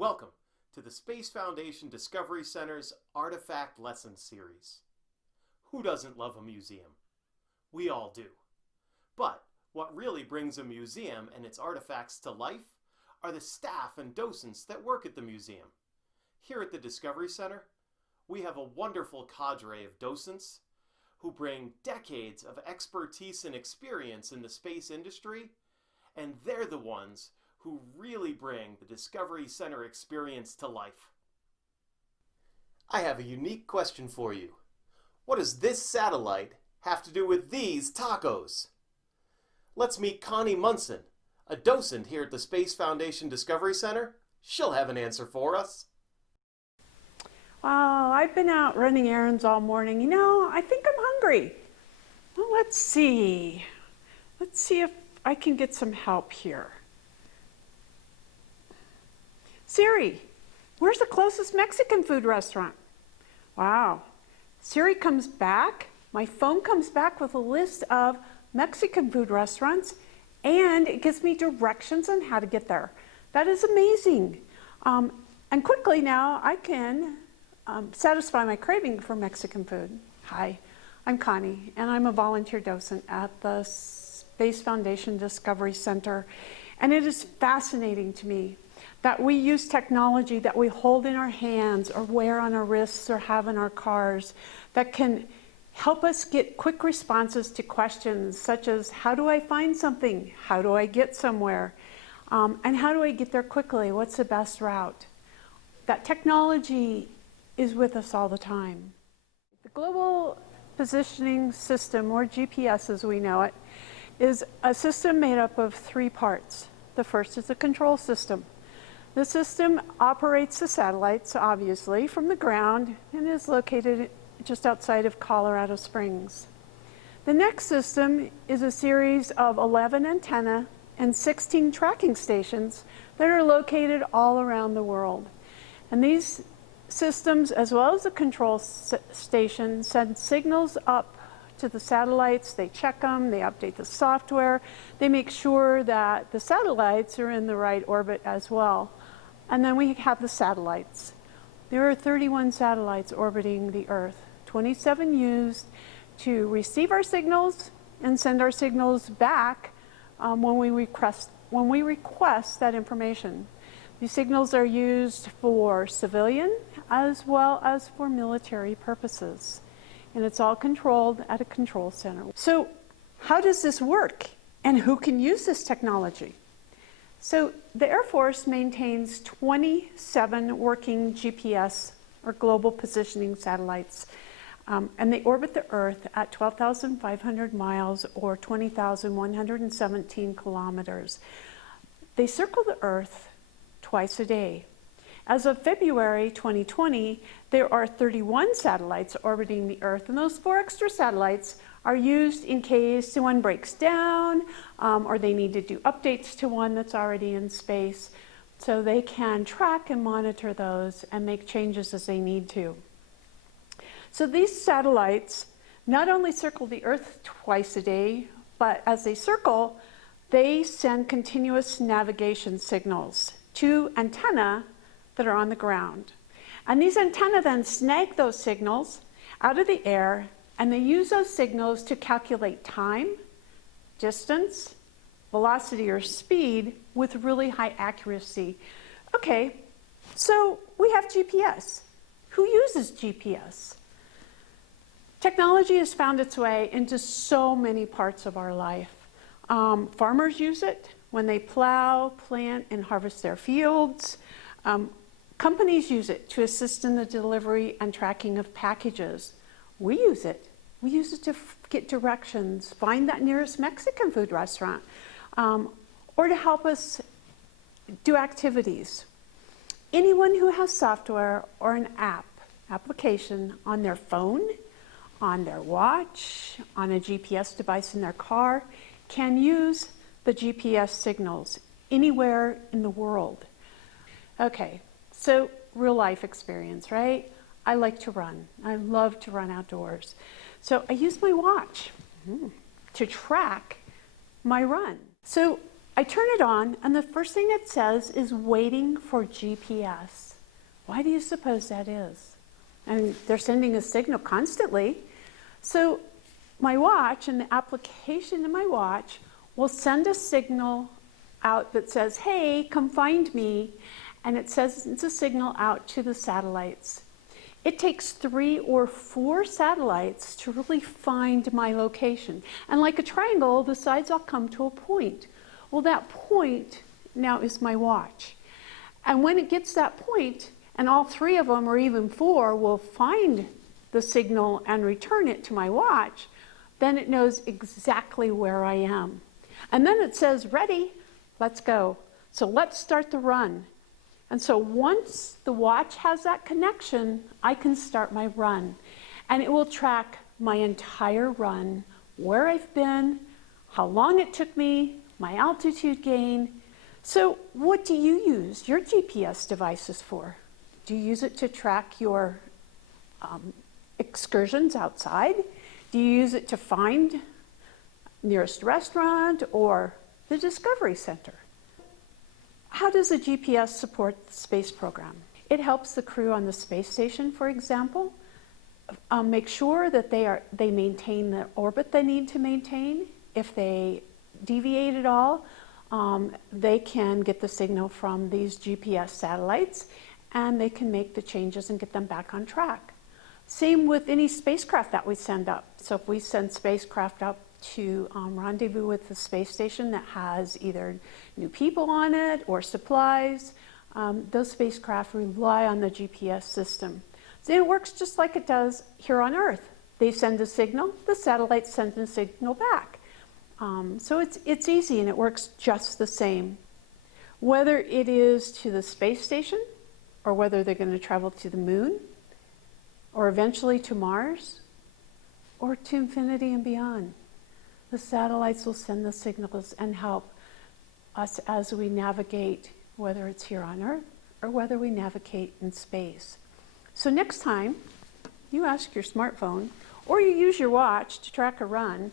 Welcome to the Space Foundation Discovery Center's Artifact Lesson Series. Who doesn't love a museum? We all do. But what really brings a museum and its artifacts to life are the staff and docents that work at the museum. Here at the Discovery Center, we have a wonderful cadre of docents who bring decades of expertise and experience in the space industry, and they're the ones who really bring the Discovery Center experience to life. I have a unique question for you. What does this satellite have to do with these tacos? Let's meet Connie Munson, a docent here at the Space Foundation Discovery Center. She'll have an answer for us. Well, I've been out running errands all morning. I think I'm hungry. Well, let's see. Let's see if I can get some help here. Siri, where's the closest Mexican food restaurant? Wow. Siri comes back. My phone comes back with a list of Mexican food restaurants, and it gives me directions on how to get there. That is amazing. And quickly now I can satisfy my craving for Mexican food. Hi, I'm Connie, and I'm a volunteer docent at the Space Foundation Discovery Center. And it is fascinating to me that we use technology that we hold in our hands or wear on our wrists or have in our cars that can help us get quick responses to questions such as, how do I find something? How do I get somewhere? And how do I get there quickly? What's the best route? That technology is with us all the time. The Global Positioning System, or GPS as we know it, is a system made up of three parts. The first is the control system. The system operates the satellites, obviously, from the ground and is located just outside of Colorado Springs. The next system is a series of 11 antennae and 16 tracking stations that are located all around the world. And these systems, as well as the control station, send signals up to the satellites. They check them, they update the software, they make sure that the satellites are in the right orbit as well. And then we have the satellites. There are 31 satellites orbiting the Earth, 27 used to receive our signals and send our signals back when we request that information. These signals are used for civilian as well as for military purposes. And it's all controlled at a control center. So how does this work? And who can use this technology? So the Air Force maintains 27 working GPS, or global positioning satellites, and they orbit the Earth at 12,500 miles or 20,117 kilometers. They circle the Earth twice a day. As of February 2020, there are 31 satellites orbiting the Earth, and those 4 extra satellites are used in case one breaks down or they need to do updates to one that's already in space, so they can track and monitor those and make changes as they need to. So these satellites not only circle the Earth twice a day, but as they circle, they send continuous navigation signals to antennae that are on the ground. And these antennae then snag those signals out of the air, and they use those signals to calculate time, distance, velocity or speed with really high accuracy. Okay, so we have GPS. Who uses GPS? Technology has found its way into so many parts of our life. Farmers use it when they plow, plant, and harvest their fields. Companies use it to assist in the delivery and tracking of packages. We use it. We use it to get directions, find that nearest Mexican food restaurant, or to help us do activities. Anyone who has software or an application on their phone, on their watch, on a GPS device in their car, can use the GPS signals anywhere in the world. Okay, so real life experience, right? I like to run. I love to run outdoors. So I use my watch to track my run. So I turn it on, and the first thing it says is waiting for GPS. Why do you suppose that is? And they're sending a signal constantly. So my watch and the application in my watch will send a signal out that says, hey, come find me. And it says it's a signal out to the satellites. It takes 3 or 4 satellites to really find my location. And like a triangle, the sides all come to a point. Well, that point now is my watch. And when it gets that point, and all 3 of them, or even 4, will find the signal and return it to my watch, then it knows exactly where I am. And then it says, ready, let's go. So let's start the run. And so once the watch has that connection, I can start my run. And it will track my entire run, where I've been, how long it took me, my altitude gain. So what do you use your GPS devices for? Do you use it to track your excursions outside? Do you use it to find nearest restaurant or the Discovery Center? How does a GPS support the space program? It helps the crew on the space station, for example, make sure that they maintain the orbit they need to maintain. If they deviate at all, they can get the signal from these GPS satellites, and they can make the changes and get them back on track. Same with any spacecraft that we send up. So if we send spacecraft up to rendezvous with the space station that has either new people on it or supplies, those spacecraft rely on the GPS system. So it works just like it does here on Earth. They send a signal, the satellite sends a signal back. So it's easy, and it works just the same. Whether it is to the space station, or whether they're going to travel to the moon, or eventually to Mars, or to infinity and beyond, the satellites will send the signals and help us as we navigate, whether it's here on Earth or whether we navigate in space. So next time you ask your smartphone, or you use your watch to track a run,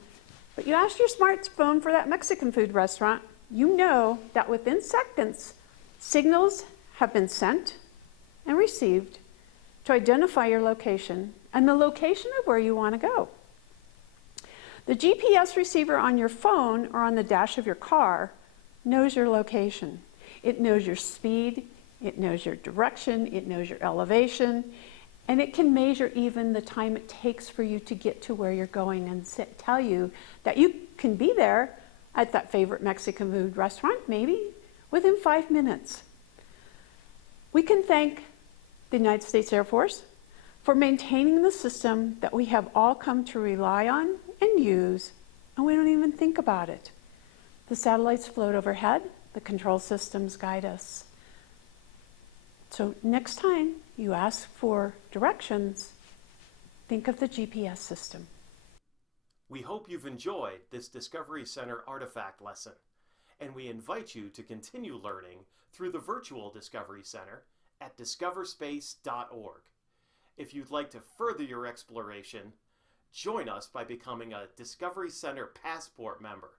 but you ask your smartphone for that Mexican food restaurant, you know that within seconds, signals have been sent and received to identify your location and the location of where you want to go. The GPS receiver on your phone or on the dash of your car knows your location. It knows your speed, it knows your direction, it knows your elevation, and it can measure even the time it takes for you to get to where you're going and tell you that you can be there at that favorite Mexican food restaurant maybe within 5 minutes. We can thank the United States Air Force for maintaining the system that we have all come to rely on and use, and we don't even think about it. The satellites float overhead, the control systems guide us. So next time you ask for directions, think of the GPS system. We hope you've enjoyed this Discovery Center artifact lesson, and we invite you to continue learning through the virtual Discovery Center at discoverspace.org. If you'd like to further your exploration, join us by becoming a Discovery Center Passport member.